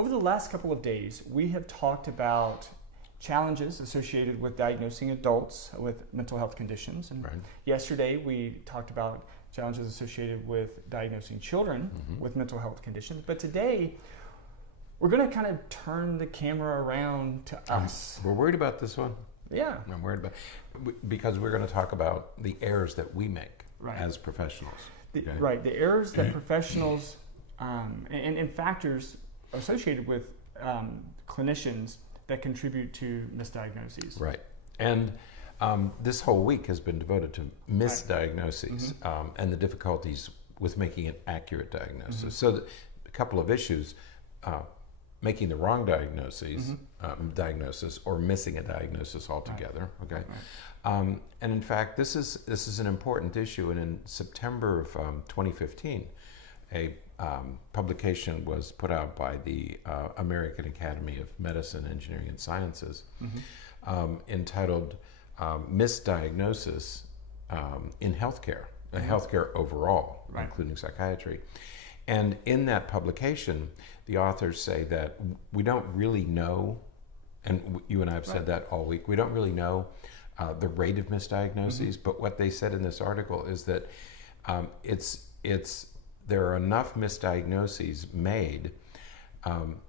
over the last couple of days, we have talked about challenges associated with diagnosing adults with mental health conditions. And yesterday, we talked about challenges associated with diagnosing children with mental health conditions. But today, we're going to kind of turn the camera around to us. We're worried about this one. Yeah. I'm worried about because we're going to talk about the errors that we make as professionals. Right. The errors that professionals and factors associated with clinicians that contribute to misdiagnoses. Right. And this whole week has been devoted to misdiagnoses and the difficulties with making an accurate diagnosis. So a couple of issues, making the wrong diagnosis or missing a diagnosis altogether. Okay. And in fact, this is an important issue. And in September of 2015, a publication was put out by the American Academy of Medicine, Engineering, and Sciences entitled Misdiagnosis in Healthcare, Healthcare overall, including psychiatry. And in that publication, the authors say that we don't really know, and you and I have said that all week, we don't really know the rate of misdiagnoses, but what they said in this article is that there are enough misdiagnoses made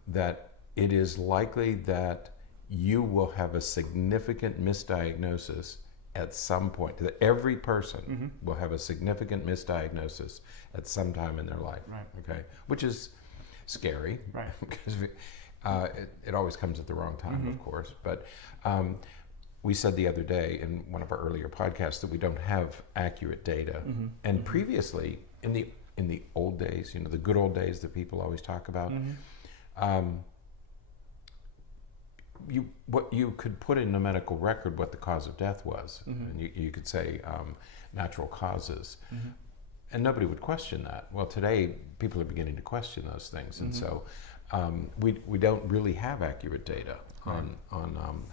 that it is likely that you will have a significant misdiagnosis at some point. That every person will have a significant misdiagnosis at some time in their life. Okay, which is scary because it always comes at the wrong time, of course. But we said the other day in one of our earlier podcasts that we don't have accurate data, and previously in the old days, the good old days that people always talk about, you could put in a medical record what the cause of death was, and you could say natural causes, and nobody would question that. Well, today people are beginning to question those things, and so we don't really have accurate data on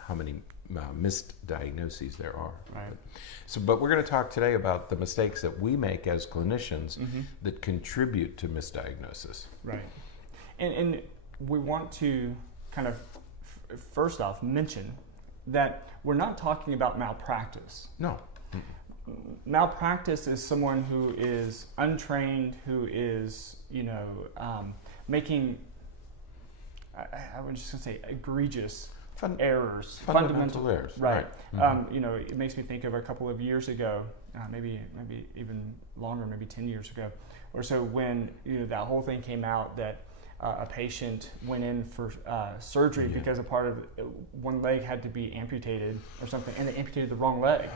how many misdiagnoses there are. But we're going to talk today about the mistakes that we make as clinicians that contribute to misdiagnosis. Right. And we want to kind of first off mention that we're not talking about malpractice. No. Malpractice is someone who is untrained, who is, making, I would just say, egregious errors, fundamental errors. Right. It makes me think of a couple of years ago, maybe even longer, maybe 10 years ago or so, when that whole thing came out that a patient went in for surgery because a part of one leg had to be amputated or something, and they amputated the wrong leg.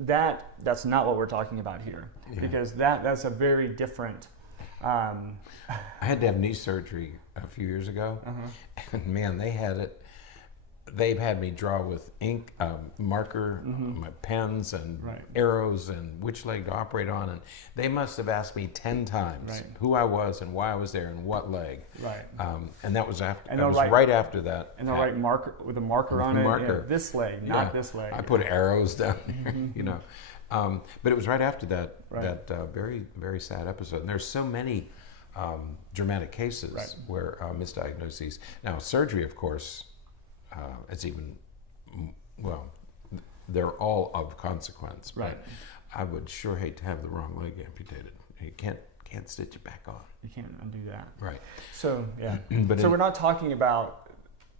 That's not what we're talking about here, because that's a very different. I had to have knee surgery a few years ago, and man, they've had me draw with ink, marker, my pens and arrows, and which leg to operate on, and they must have asked me 10 times who I was and why I was there and what leg. And that was after. And right after that. And they'll write marker with a marker on it. This leg, not this leg. I put arrows down there, but it was right after that very, very sad episode. And there's so many dramatic cases where misdiagnoses. Now, surgery, of course, it's even, they're all of consequence. But I would sure hate to have the wrong leg amputated. You can't stitch it back on. You can't undo that. Right. So, we're not talking about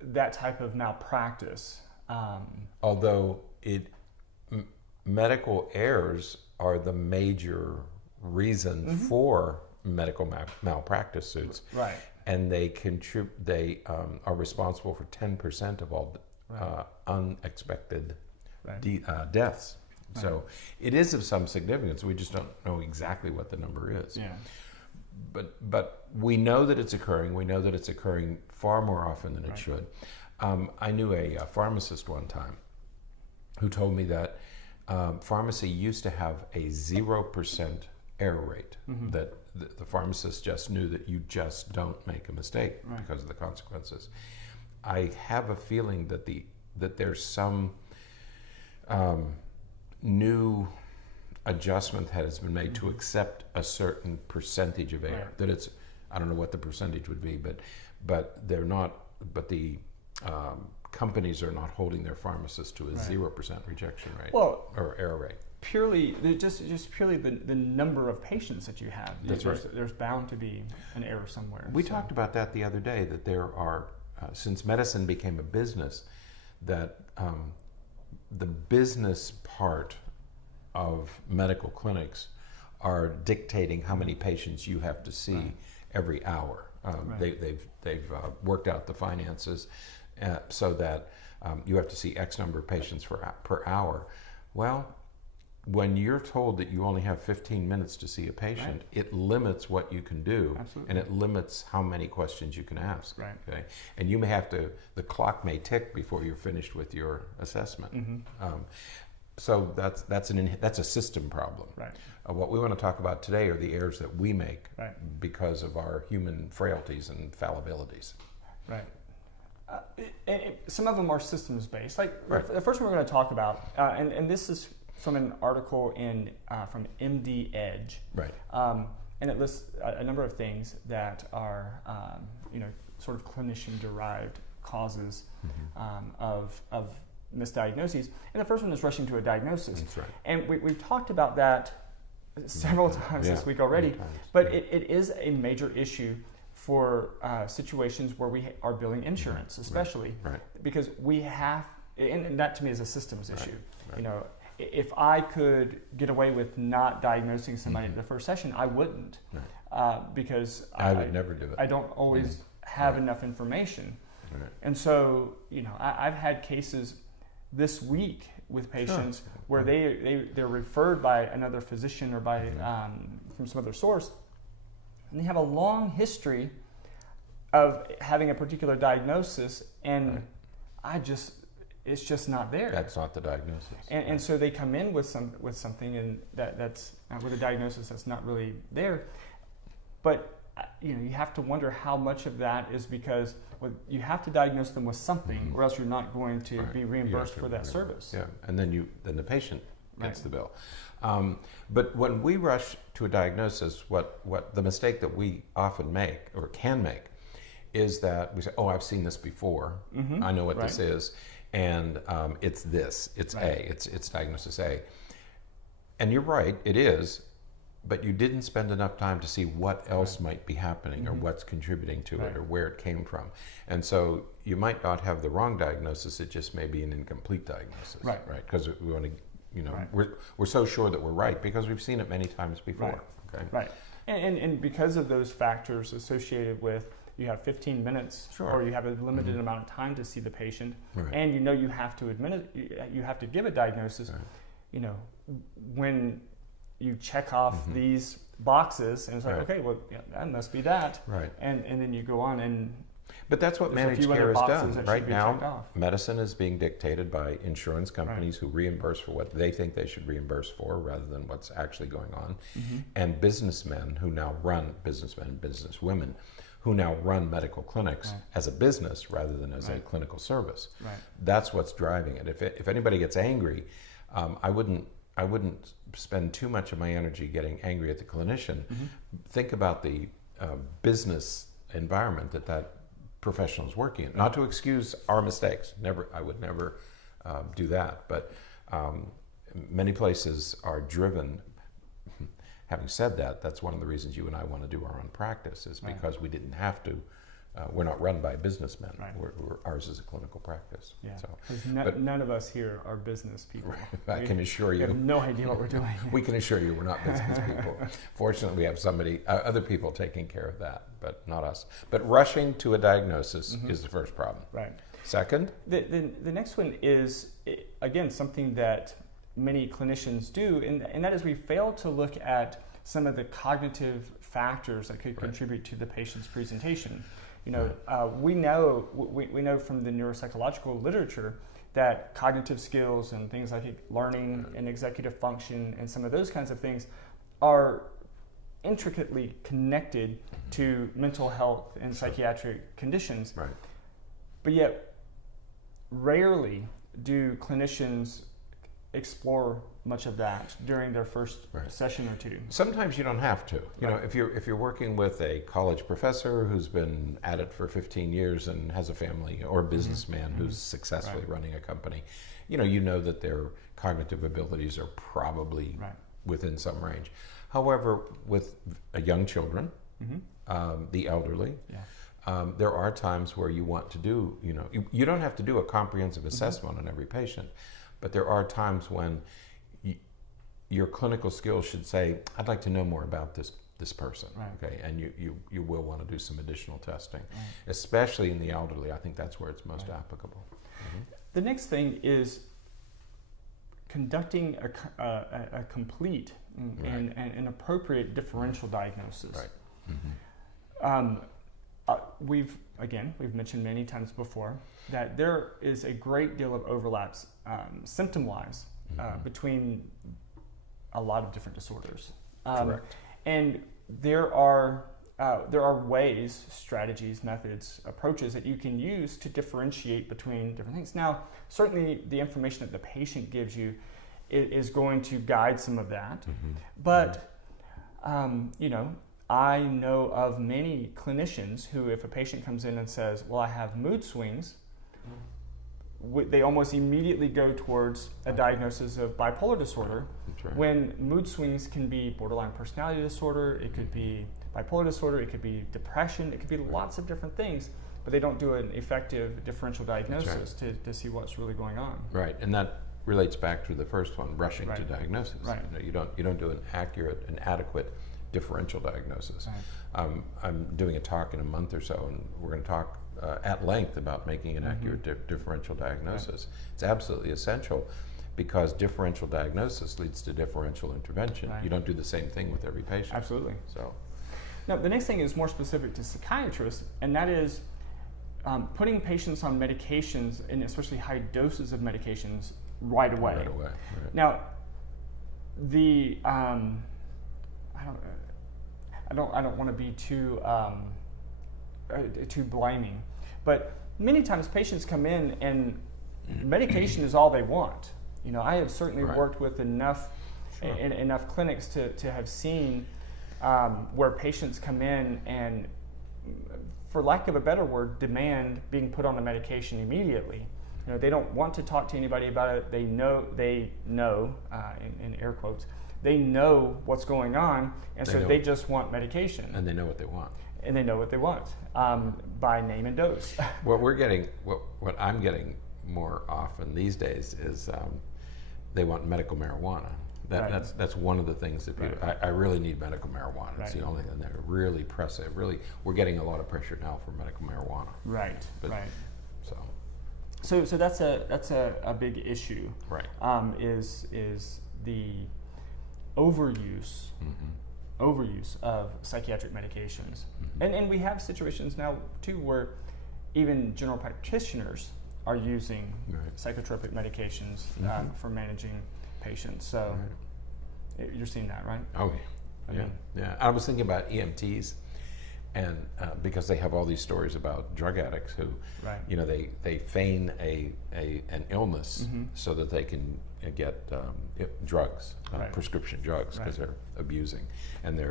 that type of malpractice. Although medical errors are the major reason for medical malpractice suits. And they are responsible for 10% of all unexpected deaths. So it is of some significance. We just don't know exactly what the number is. But we know that it's occurring. We know that it's occurring far more often than it should. I knew a pharmacist one time who told me that pharmacy used to have a 0% error rate, that the pharmacist just knew that you just don't make a mistake because of the consequences. I have a feeling that there's some new adjustment that has been made to accept a certain percentage of error, that it's I don't know what the percentage would be, but they're not. But the companies are not holding their pharmacists to a 0% rejection rate or error rate. Purely, just purely the number of patients that you have. That's right. There's bound to be an error somewhere. We talked about that the other day, that there are, since medicine became a business, that the business part of medical clinics are dictating how many patients you have to see every hour. They've worked out the finances so that you have to see X number of patients per hour. Well, when you're told that you only have 15 minutes to see a patient, it limits what you can do. Absolutely. And it limits how many questions you can ask. Right. Okay? And you may have to, the clock may tick before you're finished with your assessment. So that's a system problem. Right. What we want to talk about today are the errors that we make because of our human frailties and fallibilities. Right. Some of them are systems based. Like the first one we're going to talk about, and this is from an article from MD Edge. Right. And it lists a number of things that are, sort of clinician-derived causes of misdiagnoses. And the first one is rushing to a diagnosis. That's right. And we've talked about that several times this week already, but it is a major issue for situations where we are billing insurance, especially because we have, and that to me is a systems issue. You know, if I could get away with not diagnosing somebody at the first session, I wouldn't, because I would never do it. I don't always have enough information, and so I've had cases this week with patients where they're referred by another physician or by from some other source, and they have a long history of having a particular diagnosis, and it's just not there. That's not the diagnosis. And so they come in with something, and that's with a diagnosis that's not really there. But you have to wonder how much of that is because you have to diagnose them with something, or else you're not going to be reimbursed for that service. Yeah, and then the patient gets the bill. But when we rush to a diagnosis, what the mistake that we often make or can make is that we say, "Oh, I've seen this before. I know what this is, and it's this. It's A. It's diagnosis A." And you're right, it is. But you didn't spend enough time to see what else might be happening or what's contributing to it or where it came from. And so you might not have the wrong diagnosis, it just may be an incomplete diagnosis. Right. Because we want to, we're so sure that we're right because we've seen it many times before. Right. And because of those factors associated with you have 15 minutes or you have a limited amount of time to see the patient, and you have to give a diagnosis, when you check off these boxes, and it's like, okay, well, that must be that. Right. And then you go on and... But that's what managed care has done. Right now, medicine is being dictated by insurance companies who reimburse for what they think they should reimburse for rather than what's actually going on. And businessmen and businesswomen who now run medical clinics as a business rather than as a clinical service. Right. That's what's driving it. If anybody gets angry, I wouldn't spend too much of my energy getting angry at the clinician. Think about the business environment that professional is working in. Not to excuse our mistakes. I would never do that. But many places are driven. Having said that, that's one of the reasons you and I want to do our own practice is because we didn't have to. We're not run by businessmen. Ours is a clinical practice. Yeah. But none of us here are business people. I can assure you. We have no idea what we're doing. We can assure you we're not business people. Fortunately, we have other people taking care of that, but not us. But rushing to a diagnosis is the first problem. Right. Second? The next one is, again, something that many clinicians do, and that is we fail to look at some of the cognitive factors that could contribute to the patient's presentation. We know from the neuropsychological literature that cognitive skills and things like learning and executive function and some of those kinds of things are intricately connected to mental health and psychiatric conditions. Right. But yet, rarely do clinicians explore much of that during their first session or two. Sometimes you don't have to. You know, if you're working with a college professor who's been at it for 15 years and has a family, or a businessman who's successfully running a company, you know that their cognitive abilities are probably within some range. However, with young children, the elderly, there are times where you want to do, you don't have to do a comprehensive assessment on every patient, but there are times when your clinical skills should say, I'd like to know more about this person, okay? And you will want to do some additional testing, especially in the elderly. I think that's where it's most applicable. The next thing is conducting a complete and an appropriate differential diagnosis. We've mentioned many times before that there is a great deal of overlaps symptom-wise between a lot of different disorders. And there are ways, strategies, methods, approaches that you can use to differentiate between different things. Now, certainly the information that the patient gives you is going to guide some of that, but I know of many clinicians who, if a patient comes in and says, well, I have mood swings, they almost immediately go towards a diagnosis of bipolar disorder, when mood swings can be borderline personality disorder, it could be bipolar disorder, it could be depression, it could be lots of different things, but they don't do an effective differential diagnosis to see what's really going on. Right, and that relates back to the first one, rushing to diagnosis. You don't do an accurate and adequate differential diagnosis. I'm doing a talk in a month or so, and we're going to talk at length about making an accurate differential diagnosis. It's absolutely essential, because differential diagnosis leads to differential intervention. You don't do the same thing with every patient. Absolutely. So, now the next thing is more specific to psychiatrists, and that is putting patients on medications, and especially high doses of medications, right away. Now, the I don't want to be too blaming, but many times patients come in and medication is all they want. I have certainly worked with enough clinics to have seen where patients come in and, for lack of a better word, demand being put on the medication immediately. They don't want to talk to anybody about it. They know in air quotes, they know what's going on, and so they just want medication. And they know what they want. And they know what they want by name and dose. What I'm getting more often these days is they want medical marijuana. That's one of the things that people, I really need medical marijuana. It's the only thing that really press it. Really, we're getting a lot of pressure now for medical marijuana. So that's a big issue. Is the overuse of psychiatric medications, and we have situations now too where even general practitioners are using psychotropic medications for managing patients. So you're seeing that, right? Oh yeah. I was thinking about EMTs, and because they have all these stories about drug addicts who, they feign an illness so that they can get drugs, prescription drugs, because they're abusing, and they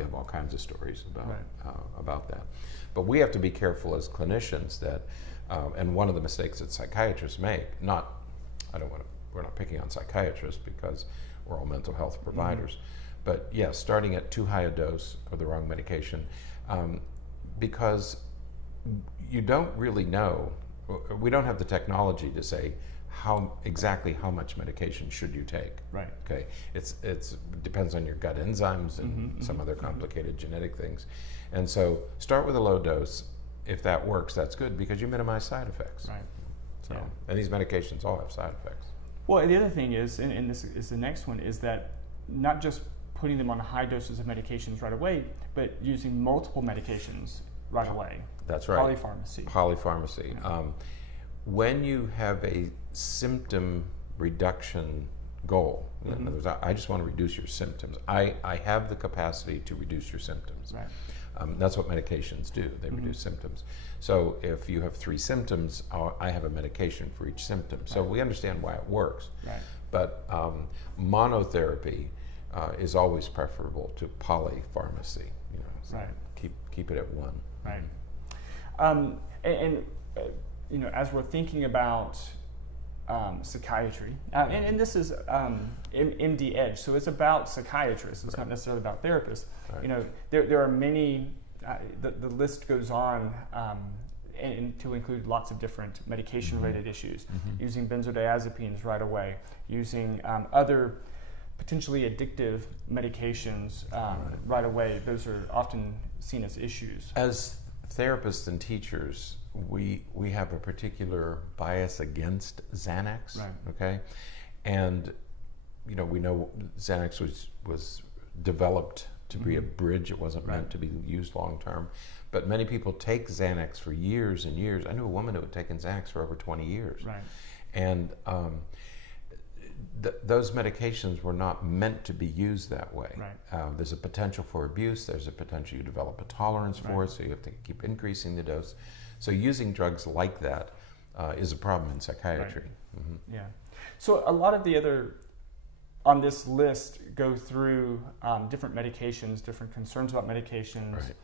have all kinds of stories about that. But we have to be careful as clinicians that, and one of the mistakes that psychiatrists make, we're not picking on psychiatrists because we're all mental health providers, but yes, starting at too high a dose of the wrong medication, because you don't really know, we don't have the technology to say exactly how much medication should you take. Okay, it depends on your gut enzymes and some other complicated genetic things, and so start with a low dose. If that works, that's good, because you minimize side effects. And these medications all have side effects. Well, the other thing is, and this is the next one, is that not just putting them on high doses of medications right away, but using multiple medications right away. That's right. Polypharmacy. When you have a symptom reduction goal, in other words, I just want to reduce your symptoms. I have the capacity to reduce your symptoms. That's what medications do. They reduce symptoms. So if you have 3 symptoms, I have a medication for each symptom. So we understand why it works. Right. But monotherapy is always preferable to polypharmacy. So keep it at 1. Right. As we're thinking about psychiatry, and this is MD Edge, so it's about psychiatrists. It's not necessarily about therapists. Right. There are many. The list goes on, and to include lots of different medication-related issues. Using benzodiazepines right away, using other potentially addictive medications right away. Those are often seen as issues. As therapists and teachers, we have a particular bias against Xanax. Right. Okay, and we know Xanax was developed to be a bridge. It wasn't meant to be used long term. But many people take Xanax for years and years. I knew a woman who had taken Xanax for over 20 years. Right. And those medications were not meant to be used that way. Right. There's a potential for abuse. There's a potential you develop a tolerance for it, so you have to keep increasing the dose. So using drugs like that is a problem in psychiatry. Right. Yeah. So a lot of the other on this list go through different medications, different concerns about medications. Right.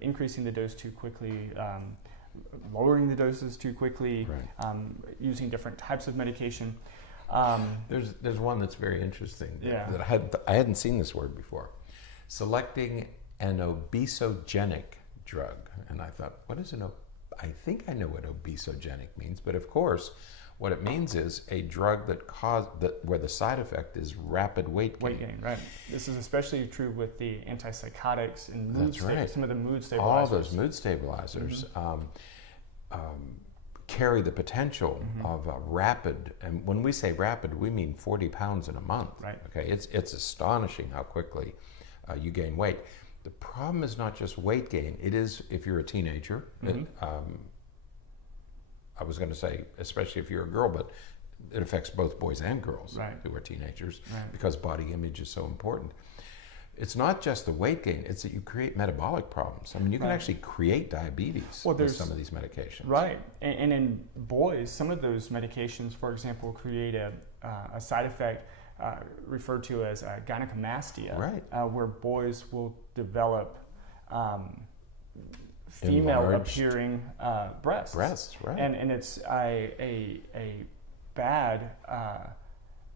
Increasing the dose too quickly, lowering the doses too quickly, using different types of medication. There's one that's very interesting that Yeah. I hadn't seen this word before. Selecting an obesogenic drug. And I thought, I think I know what obesogenic means, but of course, what it means is a drug where the side effect is rapid weight gain. Weight gain, right. This is especially true with the antipsychotics and some of the mood stabilizers. All those mood stabilizers carry the potential of a rapid, and when we say rapid, we mean 40 pounds in a month. Right. Okay, it's astonishing how quickly you gain weight. The problem is not just weight gain. It is if you're a teenager. I was going to say, especially if you're a girl, but it affects both boys and girls who are teenagers because body image is so important. It's not just the weight gain, it's that you create metabolic problems. I mean, you can actually create diabetes with some of these medications. Right, and in boys, some of those medications, for example, create a side effect referred to as gynecomastia, where boys will develop female-appearing breasts. Breasts, right. And it's a bad,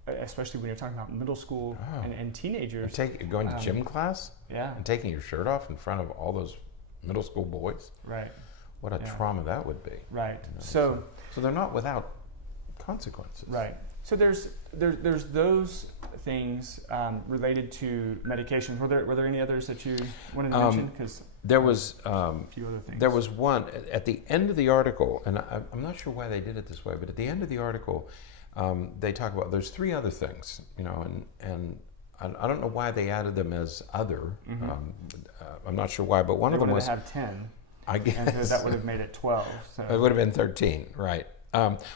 especially when you're talking about middle school and teenagers. Going to gym class? Yeah. And taking your shirt off in front of all those middle school boys? Right. What a trauma that would be. Right. So they're not without consequences. Right. So there's those things related to medications. Were there any others that you wanted to mention? Because there was a few other things. There was one at the end of the article, and I'm not sure why they did it this way, but at the end of the article, they talk about there's 3 other things, and I don't know why they added them as other. I'm not sure why, but one of them was have 10. I guess and so that would have made it 12. So. It would have been 13, right?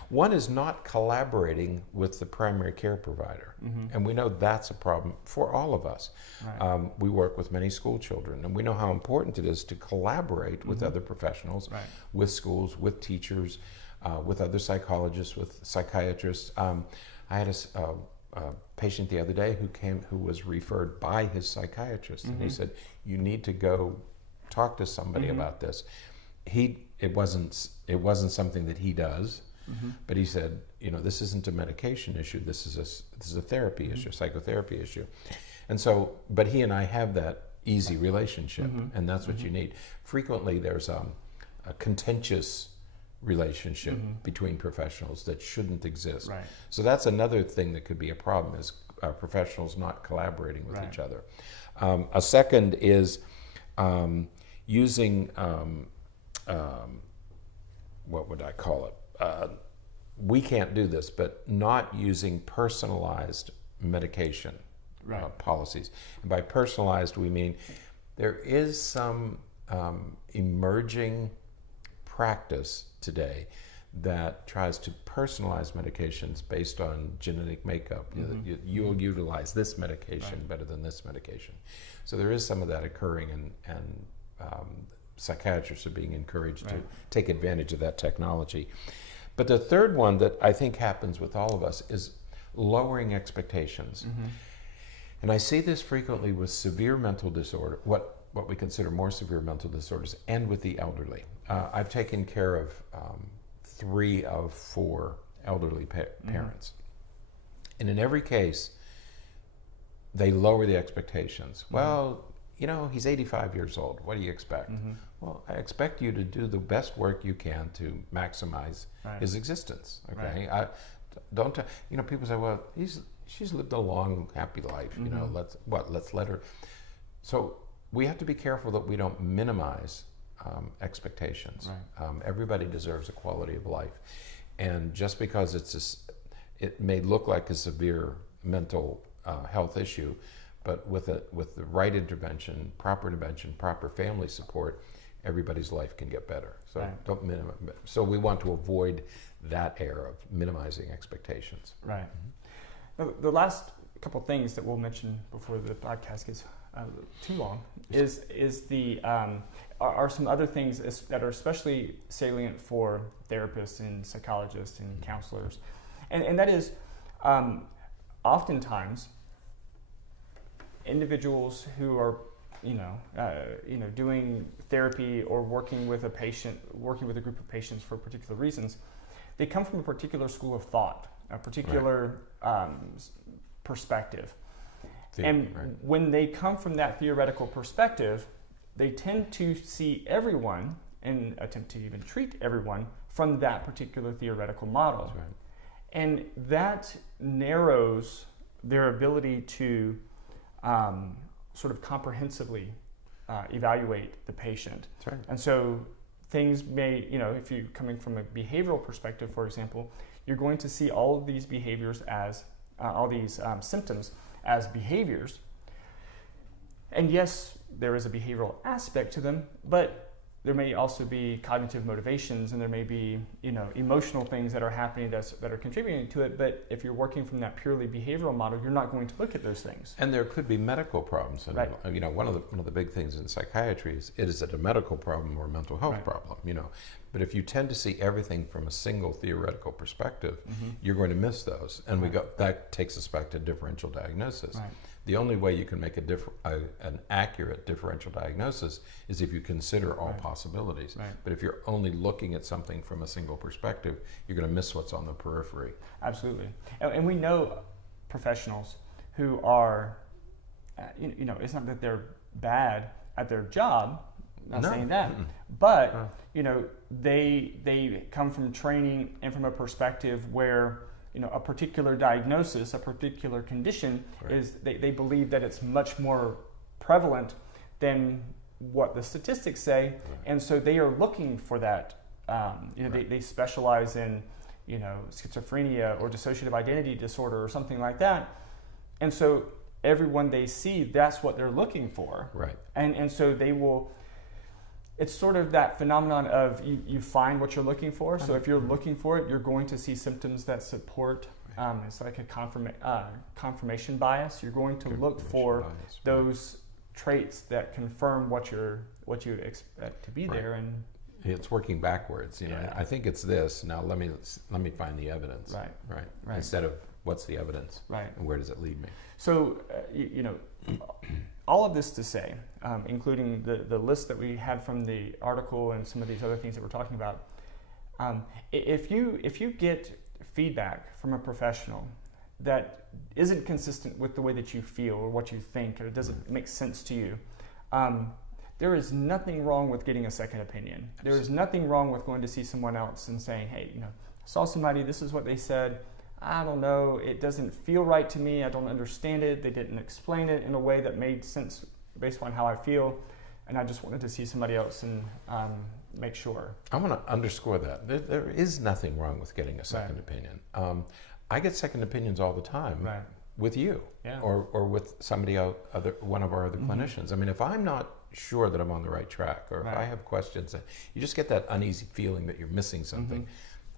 One is not collaborating with the primary care provider. And we know that's a problem for all of us. Right. We work with many school children, and we know how important it is to collaborate with other professionals, with schools, with teachers, with other psychologists, with psychiatrists. I had a patient the other day who was referred by his psychiatrist, and he said, "You need to go talk to somebody about this." It wasn't something that he does, but he said, this isn't a medication issue. This is a therapy issue, a psychotherapy issue, and so. But he and I have that easy relationship, and that's what you need. Frequently, there's a contentious relationship between professionals that shouldn't exist. Right. So that's another thing that could be a problem is professionals not collaborating with each other. A second is using. What would I call it? We can't do this, but not using personalized medication policies. And by personalized, we mean there is some emerging practice today that tries to personalize medications based on genetic makeup. You'll utilize this medication better than this medication. So there is some of that occurring, and psychiatrists are being encouraged to take advantage of that technology. But the third one that I think happens with all of us is lowering expectations. And I see this frequently with severe mental disorder, what we consider more severe mental disorders, and with the elderly. I've taken care of 3 of 4 elderly parents. And in every case, they lower the expectations. Well, you know, he's 85 years old. What do you expect? Well, I expect you to do the best work you can to maximize his existence. Okay, don't you know? People say, well, she's lived a long, happy life. You know, let's let her. So we have to be careful that we don't minimize expectations. Everybody deserves a quality of life, and just because it may look like a severe mental health issue, but with the right intervention, proper family support, everybody's life can get better. So don't minimize. So we want to avoid that error of minimizing expectations. Right. The last couple things that we'll mention before the podcast gets too long are some other things that are especially salient for therapists and psychologists and counselors, and that is oftentimes individuals who are doing therapy or working with a group of patients for particular reasons, they come from a particular school of thought, a particular perspective. When they come from that theoretical perspective, they tend to see everyone and attempt to even treat everyone from that particular theoretical model. And that narrows their ability to sort of comprehensively evaluate the patient. And so things may, if you're coming from a behavioral perspective, for example, you're going to see all of these behaviors as, all these symptoms as behaviors. And yes, there is a behavioral aspect to them, but there may also be cognitive motivations, and there may be, emotional things that are happening that are contributing to it. But if you're working from that purely behavioral model, you're not going to look at those things. And there could be medical problems. And, one of the big things in psychiatry is it a medical problem or a mental health problem? But if you tend to see everything from a single theoretical perspective, you're going to miss those. And that takes us back to differential diagnosis. The only way you can make an accurate differential diagnosis is if you consider all possibilities. But if you're only looking at something from a single perspective, you're going to miss what's on the periphery. Absolutely. And we know professionals who are, it's not that they're bad at their job, not saying that, but, they come from training and from a perspective where a particular diagnosis, a particular condition is, they believe that it's much more prevalent than what the statistics say, and so they are looking for that. They specialize in, schizophrenia or dissociative identity disorder or something like that, and so everyone they see, that's what they're looking for. And so they will. It's sort of that phenomenon of you find what you're looking for. So if you're looking for it, you're going to see symptoms that support. It's like a confirmation bias. You're going to look for those traits that confirm what you expect to be there, and it's working backwards. I think it's this. Now let me find the evidence. Right. Instead of what's the evidence. And where does it lead me? So all of this to say, including the list that we had from the article and some of these other things that we're talking about, if you get feedback from a professional that isn't consistent with the way that you feel or what you think, or it doesn't make sense to you, there is nothing wrong with getting a second opinion. There is nothing wrong with going to see someone else and saying, hey, I saw somebody, this is what they said. I don't know, it doesn't feel right to me, I don't understand it, they didn't explain it in a way that made sense based on how I feel, and I just wanted to see somebody else and make sure. I want to underscore that. There is nothing wrong with getting a second opinion. I get second opinions all the time with you or with somebody else, one of our other clinicians. I mean, if I'm not sure that I'm on the right track, or if I have questions, you just get that uneasy feeling that you're missing something.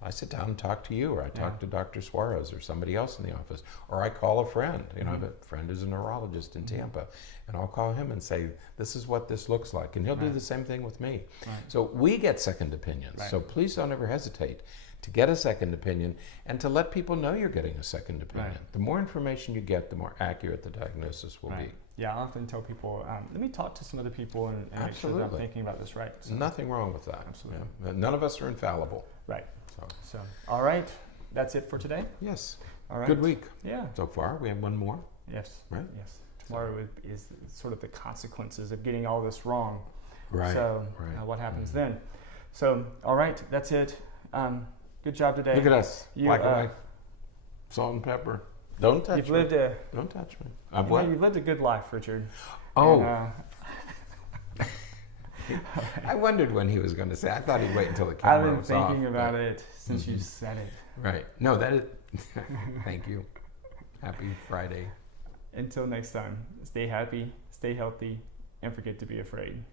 I sit down and talk to you, or I talk to Dr. Suarez or somebody else in the office, or I call a friend. You know, I have a friend who's a neurologist in Tampa, and I'll call him and say, this is what this looks like. And he'll do the same thing with me. Right. So we get second opinions. Right. So please don't ever hesitate to get a second opinion and to let people know you're getting a second opinion. Right. The more information you get, the more accurate the diagnosis will be. Yeah, I often tell people, let me talk to some other people and make sure that I'm thinking about this right. So. Nothing wrong with that. Absolutely. Yeah. None of us are infallible. Right. So, all right. That's it for today? Yes. All right. Good week. Yeah. So far, we have one more. Yes. Right? Yes. Tomorrow is sort of the consequences of getting all this wrong. Right. So, what happens then? So, all right. That's it. Good job today. Look at us. Black and white. Salt and pepper. Don't touch me. Don't touch me. You've lived a good life, Richard. Oh. And, I wondered when he was going to say. I thought he'd wait until the camera was off. I've been thinking about it since you said it. Right. No, that is. Thank you. Happy Friday. Until next time, stay happy, stay healthy, and forget to be afraid.